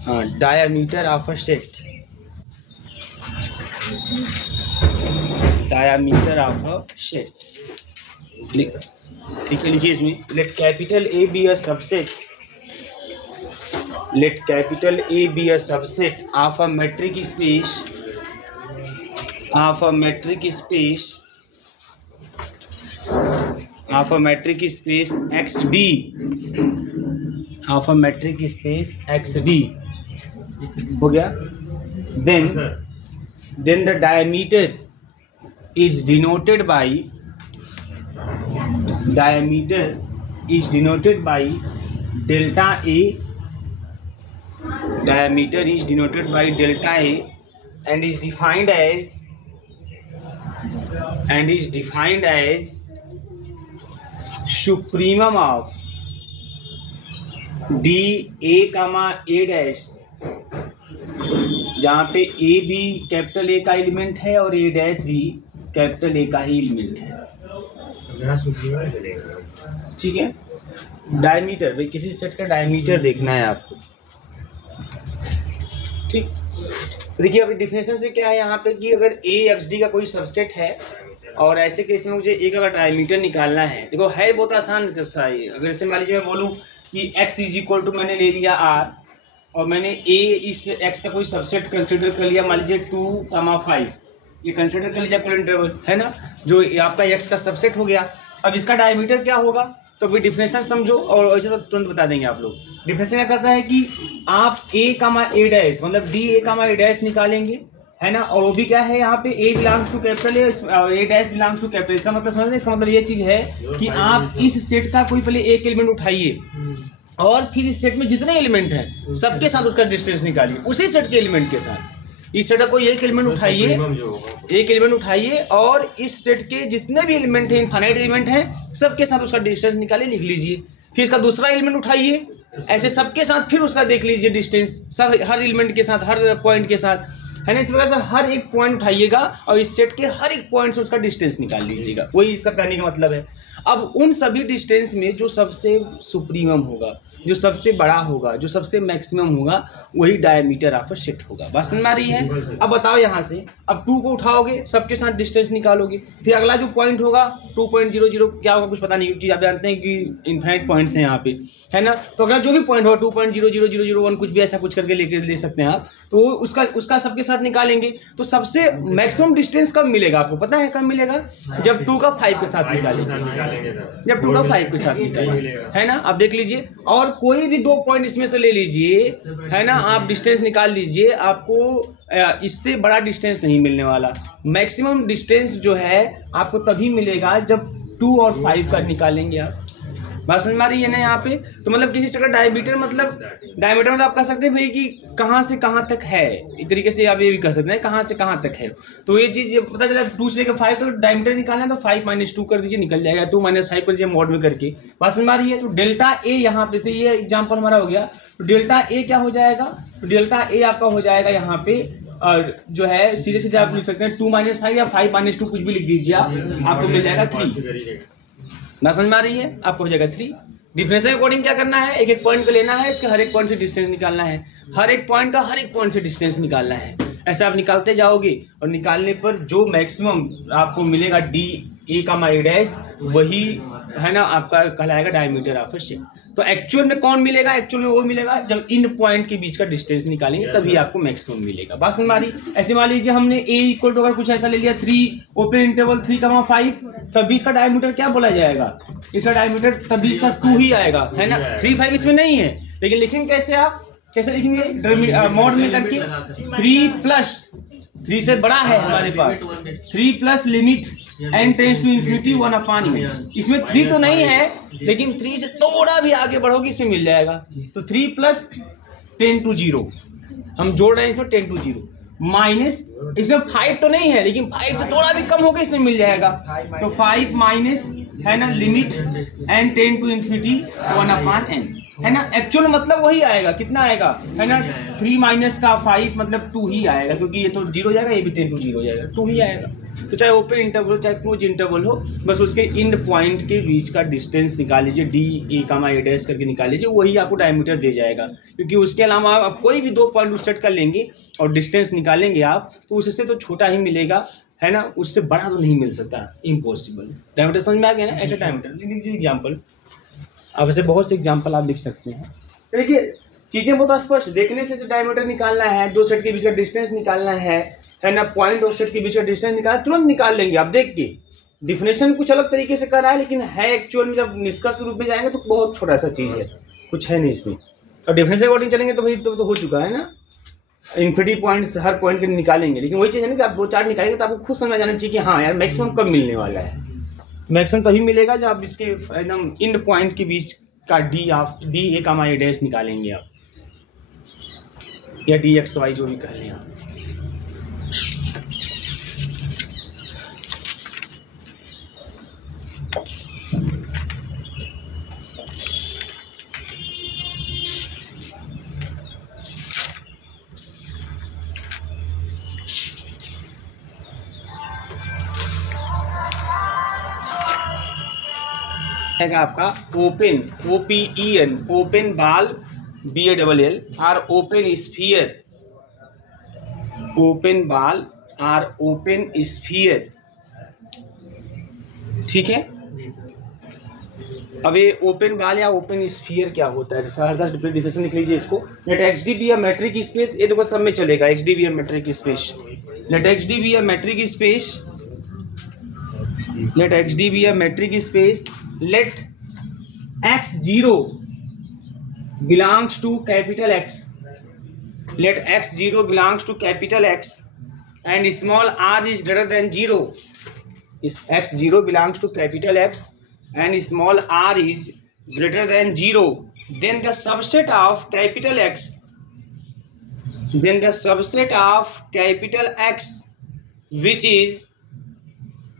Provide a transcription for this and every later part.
हाँ, diameter of a set, diameter of a set, ठीक है। लिखिए इसमें, let capital A be a subset, let capital A be a subset of a metric space, of a metric space, of a metric space X D, of a metric space X D, हो गया। Then the diameter is denoted by, diameter is denoted by delta A, diameter is denoted by delta A and is defined as supremum of D A comma A dash, जहाँ पे A भी capital A का element है और A dash भी capital A का ही element है, ठीक है। डायमीटर, भाई किसी सेट का डायमीटर देखना है आपको, ठीक। तो देखिए अभी डिफिनेशन से क्या है यहाँ पे कि अगर ए एक्स डी का कोई सबसेट है और ऐसे केस में मुझे एक अगर डायमीटर निकालना है, देखो है बहुत आसान सा है। अगर जैसे मान लीजिए मैं बोलूँ कि x इज इक्वल टू, मैंने ले लिया r और मैंने a इस x का कोई सबसेट कंसिडर कर लिया, मान लीजिए 2,5, ये कंसिडर कर लीजिए पूरा इंटरवल है ना, जो आपका x का सबसेट हो गया। अब इसका डायमीटर क्या होगा, तो भी डिफिनेशन समझो और वैसे तो तुरंत बता देंगे आप लोग। डिफिनेशन क्या कहता है कि आप a कामा a डैश, मतलब d a comma a dash निकालेंगे, है ना, और वो भी क्या है यहाँ पे a belongs to capital A और a dash belongs to capital. इसका मतलब समझ रहे, इसका मतलब ये चीज है कि आप इस सेट का कोई पहले एक एलिमेंट उठाइए और फिर इस सेट में जितने एलिमेंट हैं सबके साथ उसका डिस्टेंस निकालिए, उसी सेट के एलिमेंट के साथ। इस सेट का कोई एक एलिमेंट उठाइए, एक एलिमेंट उठाइए और इस सेट के जितने भी एलिमेंट हैं, इनफाइनाइट एलिमेंट हैं, सबके साथ उसका डिस्टेंस निकालिए, लिख लीजिए। फिर इसका दूसरा एलिमेंट उठाइए, ऐसे सबके साथ फिर उसका देख लीजिए डिस्टेंस, सब हर एलिमेंट के साथ, हर पॉइंट के साथ, है ना। इस प्रकार से हर एक पॉइंट उठाइएगा और इस सेट के हर एक पॉइंट से उसका डिस्टेंस निकाल लीजिएगा, वही इसका कहने का मतलब है। अब उन सभी डिस्टेंस में जो सबसे सुप्रीमम होगा, जो सबसे बड़ा होगा, जो सबसे मैक्सिमम होगा, वही डायमीटर ऑफ अ सेट होगा। बात समझ में आ रही है? अब बताओ यहाँ से, अब 2 को उठाओगे, सबके साथ डिस्टेंस निकालोगे, फिर अगला जो पॉइंट होगा 2.00 क्या होगा कुछ पता नहीं, क्योंकि आप जानते हैं कि इनफाइनाइट पॉइंट्स हैं यहाँ पे, है ना। तो अगर जो भी पॉइंट होगा 2.00001 कुछ भी ऐसा कुछ करके ले सकते हैं आप, तो उसका सबके साथ निकालेंगे। तो सबसे मैक्सिमम डिस्टेंस कब मिलेगा आपको पता है? कब मिलेगा? जब 2 का 5 के साथ निकालेंगे, जब 2 का 5 के साथ निकालेंगे, है ना। अब देख लीजिए, और कोई भी 2 पॉइंट इसमें से ले लीजिए, है ना, आप डिस्टेंस निकाल लीजिए, आपको इससे बड़ा डिस्टेंस नहीं मिलने वाला। मैक्सिमम डिस्टेंस जो है आपको तभी मिलेगा जब 2 और 5 का निकालेंगे आप। बात समझ में आ रही है ना यहाँ पे? तो मतलब किसी जगह डायमीटर मतलब आप कह सकते हैं भाई कि कहाँ से कहाँ तक है, एक तरीके से आप ये भी कह सकते हैं कहाँ से कहाँ तक है। तो ये चीज पता चला 2 से लेकर 5 तो डायमीटर निकालना है, तो 5 - 2 कर दीजिए, निकल जाएगा। 2 - 5 कर दीजिए मॉड में करके। बात समझ में आ रही है? तो डेल्टा ए यहाँ पे से ये एग्जाम्पल हमारा हो गया। तो डेल्टा ए क्या हो जाएगा? तो डेल्टा ए आपका हो जाएगा यहाँ पे, और जो है सीधे सीधे आप लिख सकते हैं 2 - 5 या 5 - 2 कुछ भी लिख दीजिए आप, आपको मिल जाएगा 3। ना समझ में आ रही है? आपको हो जाएगा 3। डिफरेंस के अकॉर्डिंग क्या करना है, एक एक पॉइंट को लेना है, इसके हर एक पॉइंट से डिस्टेंस निकालना है, हर एक पॉइंट का हर एक पॉइंट से डिस्टेंस निकालना है। ऐसे आप निकालते जाओगे और निकालने पर जो मैक्सिमम आपको मिलेगा डी ए का माई डैश, वही है ना आपका कहलाएगा डायमीटर ऑफ अ सेट। तो एक्चुअल में कौन मिलेगा? एक्चुअल में वो मिलेगा जब इन पॉइंट के बीच का डिस्टेंस निकालेंगे, तभी आपको मैक्सिमम मिलेगा। बात समझ में आ रही? ऐसे मान लीजिए हमने a इक्वल टू अगर कुछ ऐसा ले लिया 3 ओपन इंटरवल 3,5, तभी इसका डायमीटर क्या बोला जाएगा? इसका डायमीटर तभी इसका 2 ही आएगा, है ना। 3, 5 इसमें नहीं है, लेकिन लिखेंगे कैसे? आप कैसे लिखेंगे? मॉड में करके 3 प्लस 3 से बड़ा है हमारे पास, 3 plus limit n tends to infinity 1/n। इसमें 3 तो नहीं है, लेकिन 3 से थोड़ा भी आगे बढ़ोगे इसमें मिल जाएगा। तो 3 प्लस 10 to 0 हम जोड़ रहे हैं इसमें 10 to 0 माइनस, इसमें 5 तो नहीं है, लेकिन 5 से थोड़ा भी कम होगा इसमें मिल जाएगा। तो 5 माइनस है ना limit n tend to infinity 1/n, है ना। एक्चुअल मतलब वही आएगा, कितना आएगा, है ना। 3 - 5 मतलब 2 ही आएगा, क्योंकि ये तो 0 जाएगा, ये भी 10 to 0 जाएगा, 2 ही आएगा। तो चाहे ओपन इंटरवल हो चाहे क्लोज इंटरवल हो, बस उसके इंड पॉइंट के बीच का डिस्टेंस निकाल लीजिए, D A comma A dash करके निकाल लीजिए, वही आपको डायमीटर दे जाएगा। क्योंकि उसके अलावा आप कोई भी 2 पॉइंट सेट कर लेंगे और डिस्टेंस निकालेंगे आप, तो उससे तो छोटा ही मिलेगा, है ना, उससे बड़ा तो नहीं मिल सकता, इम्पॉसिबल। डायमीटर समझ में आ गया ना, ऐसा डायमीटर लिख लीजिए एग्जाम्पल। अब ऐसे बहुत से एग्जाम्पल आप लिख सकते हैं। देखिए चीज़ें बहुत स्पष्ट, देखने से डायमीटर निकालना है, 2 सेट के बीच का डिस्टेंस निकालना है ना, पॉइंट और सेट के बीच का डिस्टेंस निकालना, तुरंत निकाल लेंगे आप। देख के डिफिनेशन कुछ अलग तरीके से कर रहा है, लेकिन है एक्चुअल में जब निष्कर्ष रूप में जाएंगे तो बहुत छोटा सा चीज़ है, कुछ है नहीं इसमें। और डिफिनेशन अकॉर्डिंग चलेंगे तो भाई तो हो चुका है ना, इन्फिनिटी पॉइंट्स हर पॉइंट के निकालेंगे। लेकिन वही चीज़ है ना कि आप 2-4 निकालेंगे तो आपको खुद समझ जाना चाहिए कि हाँ यार मैक्सिमम कब मिलने वाला है। मैक्सिमम तभी मिलेगा जब आप इसके एकदम इंड पॉइंट के बीच का D A comma A dash निकालेंगे आप, या डी एक्स वाई जो भी कर लें आप। आपका open OPEN open ball BALL or open sphere, open ball or open sphere, ठीक है। अब ये ओपन बाल या ओपन स्फीयर क्या होता है, डिफिनेशन लिख लीजिए इसको। Let XD be a metric space, ये देखो सब में चलेगा, XD be a metric space, let XD be a metric space, let XD be a metric space, let x0 belongs to capital X, let x0 belongs to capital X and small r is greater than 0, x0 belongs to capital X and small r is greater than 0, then the subset of capital X, then the subset of capital X which is,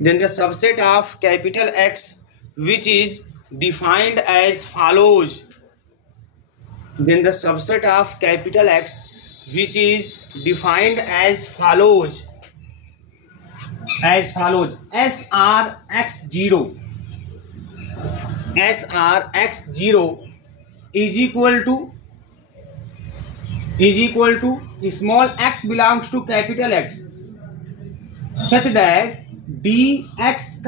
then the subset of capital X which is defined as follows, then the subset of capital X which is defined as follows, SRX0 is equal to small x belongs to capital X such that dx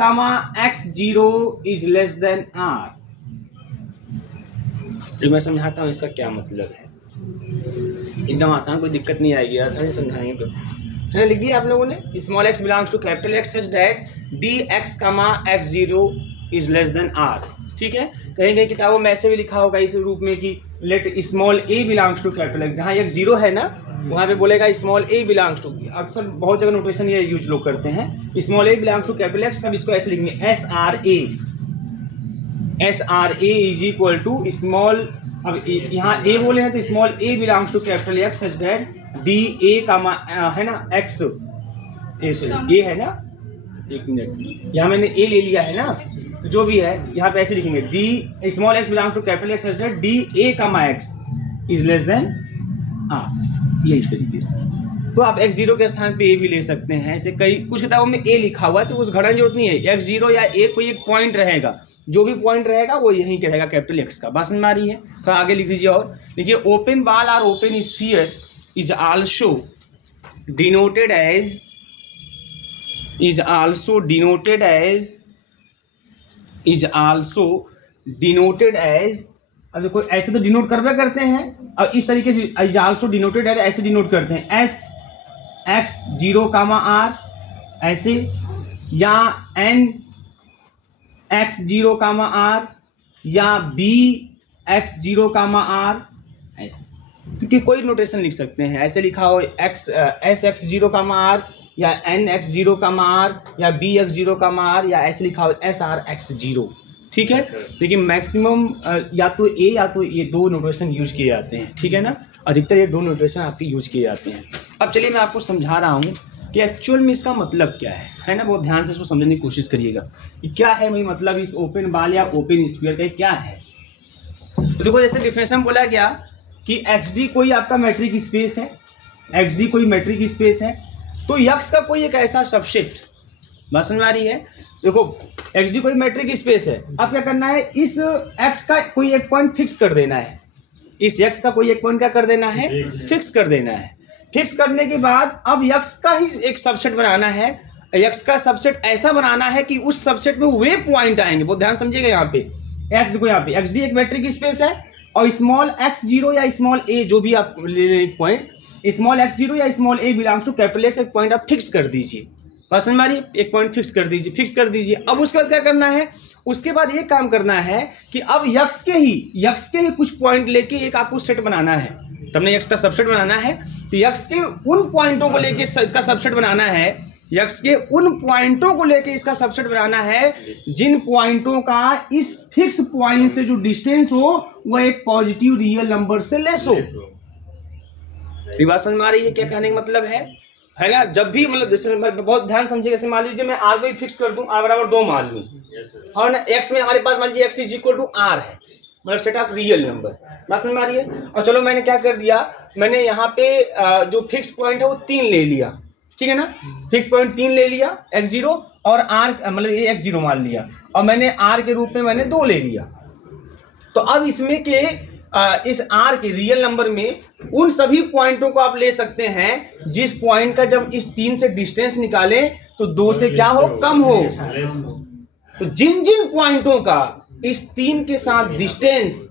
x0 is less than r। मैं समझाता हूँ इसका क्या मतलब है, एकदम आसान, कोई दिक्कत नहीं आएगी यार, ऐसे समझाएंगे तो। है लिख दिया आप लोगों ने, small x belongs to capital X such that dx x0 is less than r, ठीक है। कहीं कहीं किताबों में ऐसे भी लिखा होगा इस रूप में कि let small a belongs to capital X, जहाँ x 0 है ना वहाँ पे बोलेगा स्मॉल a बिलोंग्स टू, अक्सर बहुत जगह नोटेशन ये यूज लोग करते हैं, small a belongs to capital X, तब इसको ऐसे लिखेंगे SRA is equal to small, अब यहाँ a बोले हैं तो small a belongs to capital X such that DA comma है ना X, a है ना, एक मिनट, यहाँ मैंने a ले लिया है ना, जो भी है यहाँ पे ऐसे लिखेंगे D small x belongs to capital X such that DA comma X is less than r, ये इस तरीके से। तो आप x0 के स्थान पे a भी ले सकते हैं, ऐसे कई कुछ किताबों में a लिखा हुआ है तो उस घड़ने की जरूरत नहीं है, x0 या a कोई एक पॉइंट रहेगा, जो भी पॉइंट रहेगा वो यहीं के रहेगा कैपिटल X का। बात समझ में आ रही है? तो आगे लिख दीजिए और देखिए ओपन बाल और open sphere is also denoted as, is also denoted as, अब देखो ऐसे तो डिनोट करवे करते हैं, अब इस तरीके से is also denoted as ऐसे डिनोट करते हैं, SX0, R ऐसे, या NX0, R या BX0, R ऐसे, क्योंकि कोई नोटेशन लिख सकते हैं, ऐसे लिखा हो SX0, R या NX0, R या BX0, R या ऐसे लिखा हो SRX0, ठीक है। लेकिन मैक्सिमम या तो ए या तो ये दो नोटेशन यूज किए जाते हैं, ठीक है ना, अधिकतर ये दो नोटेशन आपके यूज किए जाते हैं। अब चलिए मैं आपको समझा रहा हूँ कि एक्चुअल में इसका मतलब क्या है ना, बहुत ध्यान से इसको समझने की कोशिश करिएगा कि क्या है भाई मतलब इस ओपन बाल या ओपन स्फीयर का क्या है। तो देखो जैसे डिफिनेशन बोला गया कि XD कोई आपका मैट्रिक स्पेस है, XD कोई मैट्रिक स्पेस है, तो यक्स का कोई एक ऐसा सबसेट बात समझ में आ रही है? देखो XD कोई मैट्रिक स्पेस है, अब क्या करना है, इस X का कोई एक पॉइंट फिक्स कर देना है, इस X का कोई एक पॉइंट क्या कर देना है, फिक्स कर देना है। फिक्स करने के बाद अब X का ही एक सबसेट बनाना है, X का सबसेट ऐसा बनाना है कि उस सबसेट में वे पॉइंट आएंगे, बहुत ध्यान समझिएगा। यहाँ पे X देखो, यहाँ पे XD एक मैट्रिक स्पेस है और स्मॉल x0 या स्मॉल a जो भी आप ले लें पॉइंट, स्मॉल x0 या small a belongs to capital X एक पॉइंट आप फिक्स कर दीजिए। बस हमारी एक पॉइंट फिक्स कर दीजिए, फिक्स कर दीजिए। अब उसके बाद क्या करना है, उसके बाद ये काम करना है कि अब यक्स के ही कुछ पॉइंट लेके एक आपको सेट बनाना है। तुमने यक्स का सबसेट बनाना है तो यक्स के उन पॉइंटों को लेके इसका सबसेट बनाना है, यक्स के उन पॉइंटों को लेके इसका सबसेट बनाना है जिन पॉइंटों का इस फिक्स पॉइंट से जो डिस्टेंस हो वह एक पॉजिटिव रियल नंबर से लेस हो। बात समझ में आ रही है क्या कहने का मतलब है ना? जब भी मतलब जैसे बहुत ध्यान समझिए, जैसे मान लीजिए मैं आर को ही फिक्स कर दूं, आर बराबर 2 मान लूं और ना एक्स में हमारे पास मान लीजिए X is equal to R है, मतलब सेट ऑफ रियल नंबर। बात समझ में आ रही है? और चलो मैंने क्या कर दिया, मैंने यहाँ पे जो फिक्स पॉइंट है वो 3 ले लिया, ठीक है ना? फिक्स पॉइंट 3 ले लिया, x0 और r मतलब ये x0 मान लिया और मैंने r के रूप में मैंने 2 ले लिया। तो अब इसमें के इस r के रियल नंबर में उन सभी पॉइंटों को आप ले सकते हैं जिस पॉइंट का जब इस 3 से डिस्टेंस निकालें तो 2 से क्या हो, कम हो। तो जिन जिन पॉइंटों का इस 3 के साथ डिस्टेंस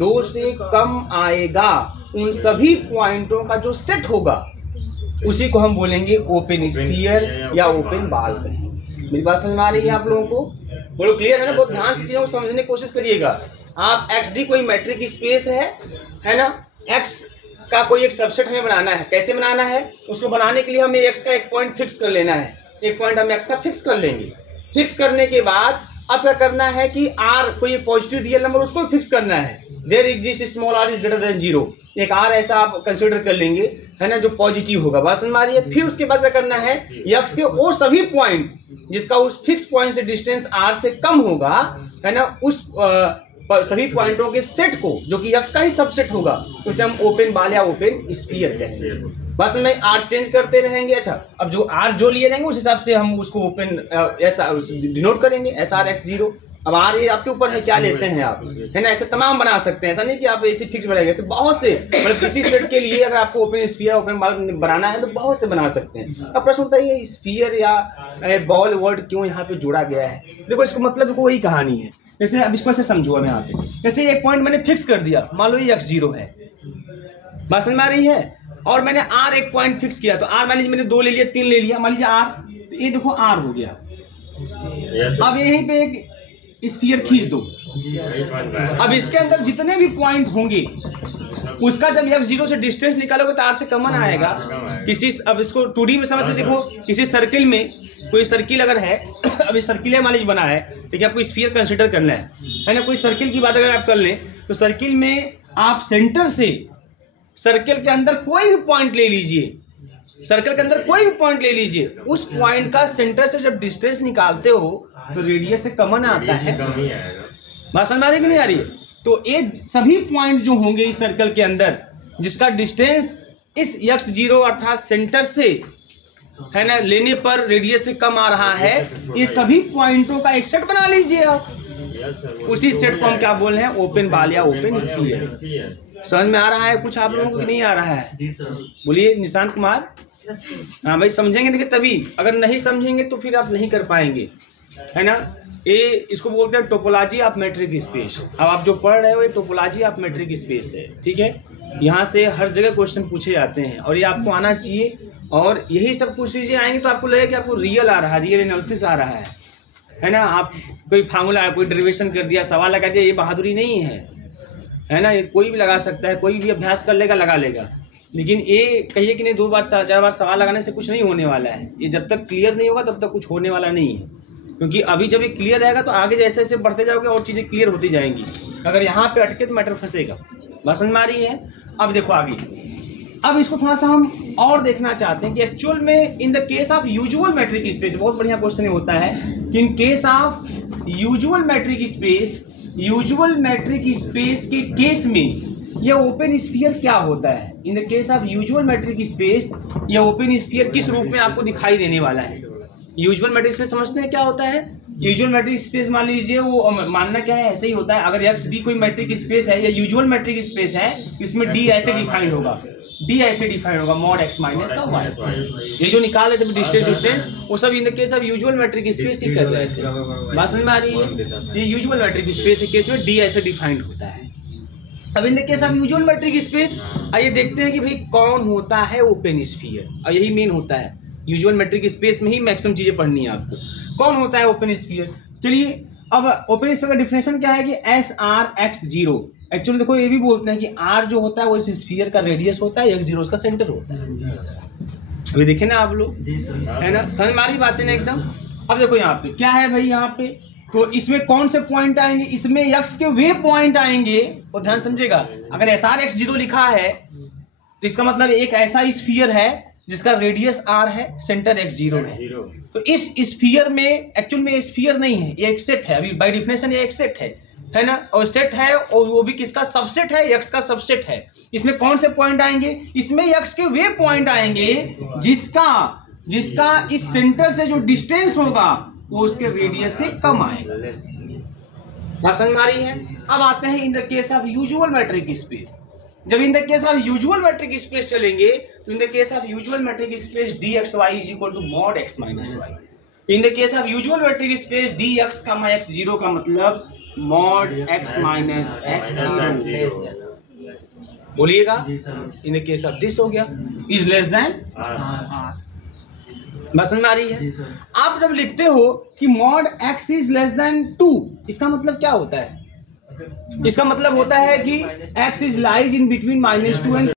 2 से कम आएगा उन सभी पॉइंटों का जो सेट होगा उसी को हम बोलेंगे ओपन स्फीयर या ओपन बॉल कहेंगे। मेरी बात समझ में आ रही है आप लोगों को? बोलो क्लियर है ना? बहुत ध्यान से चीजों को समझने की कोशिश करिएगा। आप XD कोई मैट्रिक स्पेस है ना? X का कोई एक सबसेट हमें बनाना है। कैसे बनाना है? उसको बनाने के लिए हमें X का एक पॉइंट फिक्स कर लेना है, एक पॉइंट हम X का फिक्स कर लेंगे। फिक्स करने के बाद अब क्या करना है कि R कोई पॉजिटिव रियल नंबर उसको फिक्स करना है। There exist small r is greater than 0, एक R ऐसा आप कंसीडर कर लेंगे, है ना, जो पॉजिटिव होगा। बात समझ में आ रही है? फिर उसके बाद क्या करना है, X के वो सभी पॉइंट जिसका उस फिक्स पॉइंट से डिस्टेंस R से कम होगा, है ना, उस सभी पॉइंटों के सेट को जो कि X का ही सबसेट होगा उसे हम ओपन बॉल या ओपन स्फीयर कहेंगे। बस में R चेंज करते रहेंगे। अच्छा, अब जो R जो लिए रहेंगे उस हिसाब से हम उसको ओपन ऐसा डिनोट करेंगे, SR x0। अब R ये आपके ऊपर है, क्या लेते हैं आप, है ना? ऐसे तमाम बना सकते हैं, ऐसा नहीं कि आप ऐसे फिक्स बनाएंगे। ऐसे बहुत से, मतलब किसी सेट के लिए अगर आपको ओपन स्फीयर ओपन बॉल बनाना है तो बहुत से बना सकते हैं। अब प्रश्न होता है ये स्फीयर या बॉल वर्ड क्यों यहाँ पे जोड़ा गया है? देखो इसको मतलब देखो वही कहानी है। जैसे अब इसको ऐसे समझो, हम यहाँ पे जैसे एक पॉइंट मैंने फिक्स कर दिया, मान लो ये x0 है, बात समझ में आ रही है? और मैंने R एक पॉइंट फिक्स किया, तो R मान लीजिए मैंने 2 ले लिया, 3 ले लिया, मान लीजिए R, तो ये देखो R हो गया। अब यहीं पे एक स्फीयर खींच दो। अब इसके अंदर जितने भी पॉइंट होंगे उसका जब x0 से डिस्टेंस निकालोगे तो R से कॉमन आएगा। किसी, अब इसको 2D में समझ से देखो, किसी सर्किल में कोई सर्किल अगर है, अब ये सर्किल मान लीजिए बना है, ठीक है, आपको स्फीयर कंसीडर करना है ना? कोई सर्किल की बात अगर आप कर लें तो सर्किल में आप सेंटर से सर्किल के अंदर कोई भी पॉइंट ले लीजिए, सर्कल के अंदर कोई भी पॉइंट ले लीजिए, उस पॉइंट का सेंटर से जब डिस्टेंस निकालते हो तो रेडियस से कॉमन आता है। बात समझ में आ रही है कि नहीं आ रही है? तो ये सभी पॉइंट जो होंगे इस सर्कल के अंदर जिसका डिस्टेंस इस x0 अर्थात सेंटर से, है ना, लेने पर रेडियस से कम आ रहा है, ये सभी पॉइंटों का एक सेट बना लीजिए आप। उसी सेट को हम क्या बोल रहे हैं, ओपन बॉल या ओपन स्फीयर। समझ में आ रहा है कुछ आप लोगों को कि नहीं आ रहा है? बोलिए निशांत कुमार। हाँ भाई, समझेंगे देखिए तभी, अगर नहीं समझेंगे तो फिर आप नहीं कर पाएंगे, है ना? ये इसको बोलते हैं टोपोलॉजी ऑफ मैट्रिक स्पेस। अब आप जो पढ़ रहे हो ये टोपोलॉजी ऑफ मैट्रिक स्पेस है, ठीक है? यहाँ से हर जगह क्वेश्चन पूछे जाते हैं और ये आपको आना चाहिए। और यही सब कुछ चीजें आएंगी तो आपको लगेगा कि आपको रियल आ रहा है, रियल एनालिसिस आ रहा है ना? आप कोई फार्मूला, कोई डेरिवेशन कर दिया, सवाल लगा दिया, ये बहादुरी नहीं है ना? ये कोई भी लगा सकता है, कोई भी अभ्यास कर लेगा, लगा लेगा। लेकिन ये कहिए कि नहीं 2 बार 4 बार सवाल लगाने से कुछ नहीं होने वाला है। ये जब तक क्लियर नहीं होगा तब तक कुछ होने वाला नहीं है, क्योंकि अभी जब ये क्लियर रहेगा तो आगे जैसे जैसे बढ़ते जाओगे और चीज़ें क्लियर होती जाएंगी। अगर यहाँ पे अटके तो मैटर फंसेगा। बात समझ में आ रही है? अब देखो आगे, अब इसको थोड़ा सा हम और देखना चाहते हैं कि एक्चुअल में इन the case of usual metric space, बहुत बढ़िया क्वेश्चन होता है कि in case of usual metric space, usual metric space के केस में यह ओपन स्फीयर क्या होता है। इन the case of usual metric space यह ओपन स्फीयर किस रूप में आपको दिखाई देने वाला है। यूजुअल मैट्रिक्स स्पेस समझते हैं क्या होता है? यूजुअल मैट्रिक्स स्पेस मान लीजिए, वो मानना क्या है, ऐसे ही होता है। अगर एक्स डी कोई मैट्रिक स्पेस है या यूजुअल मैट्रिक स्पेस है, इसमें डी ऐसे डिफाइंड होगा, डी ऐसे डिफाइन होगा, मॉड एक्स माइनस का वाई। ये जो निकाल रहे थे डिस्टेंस वो सब in the case of usual metric space ही कर रहे थे। बात समझ में आ रही है? ये यूजुअल मैट्रिक स्पेस के केस में डी ऐसे डिफाइंड होता है। अब इन the case of usual metric space आइए देखते हैं कि भाई कौन होता है ओपन स्फीयर, और यही मेन होता है। यूजुअल मैट्रिक स्पेस में ही मैक्सिमम चीजें पढ़नी है आपको। कौन होता है ओपन स्फीयर? चलिए अब ओपन स्फीयर का डिफिनेशन क्या है कि S R x zero. Actually देखो ये भी बोलते हैं कि आर जो होता है वो इस स्फीयर का रेडियस होता है, एक्स जीरो उसका सेंटर होता है। अभी देखे ना आप लोग, है ना, समझ में आ रही बातें ना एकदम। अब देखो यहाँ पे क्या है भाई, यहाँ पे तो इसमें कौन से पॉइंट आएंगे, इसमें एक्स के वे पॉइंट आएंगे, और ध्यान समझेगा। अगर एस आर एक्स जीरो लिखा है तो इसका मतलब एक ऐसा स्फीयर है जिसका रेडियस आर है, सेंटर एक्स जीरो है। तो इस स्फीयर में एक्चुअल में स्फीयर नहीं है, ये एक सेट है। अभी बाय डिफिनेशन ये एक सेट है ना, और सेट है, और वो भी किसका सबसेट है, एक्स का सबसेट है। इसमें कौन से पॉइंट आएंगे, इसमें एक्स के वे पॉइंट आएंगे जिसका इस सेंटर से जो डिस्टेंस होगा वो उसके रेडियस से कम आएगा। बात समझ में आ रही है? अब आते हैं in the case of usual metric space. जब in the case of usual metric space चलेंगे तो in the case of usual metric space dxy is equal to mod x minus y. In the case of usual metric space dx का x zero का मतलब mod x minus x zero. बोलिएगा, in the case of this हो गया is less than r। बात समझ में आ रही है? आप जब लिखते हो कि mod x is less then 2, इसका मतलब क्या होता है? इसका मतलब होता है कि x is lies in between -2 and